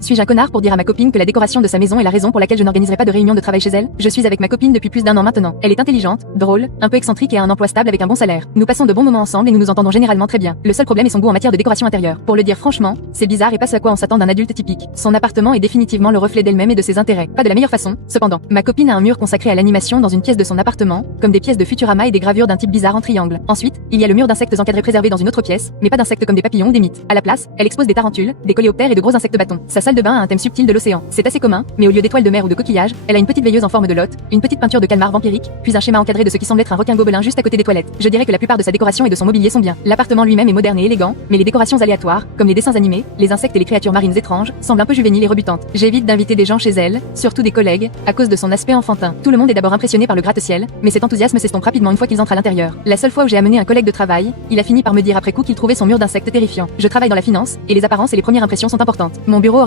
Suis-je un connard pour dire à ma copine que la décoration de sa maison est la raison pour laquelle je n'organiserai pas de réunion de travail chez elle? Je suis avec ma copine depuis plus d'1 an maintenant. Elle est intelligente, drôle, un peu excentrique et a un emploi stable avec un bon salaire. Nous passons de bons moments ensemble et nous nous entendons généralement très bien. Le seul problème est son goût en matière de décoration intérieure. Pour le dire franchement, c'est bizarre et pas ce à quoi on s'attend d'un adulte typique. Son appartement est définitivement le reflet d'elle-même et de ses intérêts. Pas de la meilleure façon, cependant. Ma copine a un mur consacré à l'animation dans une pièce de son appartement, comme des pièces de Futurama et des gravures d'un type bizarre en triangle. Ensuite, il y a le mur d'insectes encadrés préservé dans une autre pièce, mais pas d'insectes comme des papillons ou des mythes. À la place, elle expose des tarentules, des coléoptères et de gros insectes bâtons. Sa salle de bain a un thème subtil de l'océan. C'est assez commun, mais au lieu d'étoiles de mer ou de coquillages, elle a une petite veilleuse en forme de lotte, une petite peinture de calmar vampirique, puis un schéma encadré de ce qui semble être un requin gobelin juste à côté des toilettes. Je dirais que la plupart de sa décoration et de son mobilier sont bien. L'appartement lui-même est moderne et élégant, mais les décorations aléatoires, comme les dessins animés, les insectes et les créatures marines étranges, semblent un peu juvéniles et rebutantes. J'évite d'inviter des gens chez elle, surtout des collègues, à cause de son aspect enfantin. Tout le monde est d'abord impressionné par le gratte-ciel, mais cet enthousiasme s'estompe rapidement une fois qu'ils entrent à l'intérieur. La seule fois où j'ai amené un collègue de travail, il a fini par me dire après coup qu'il trouvait son mur d'insectes terrifiant. Je travaille dans la finance, et les apparences et les premières impressions sont importantes. Mon bureau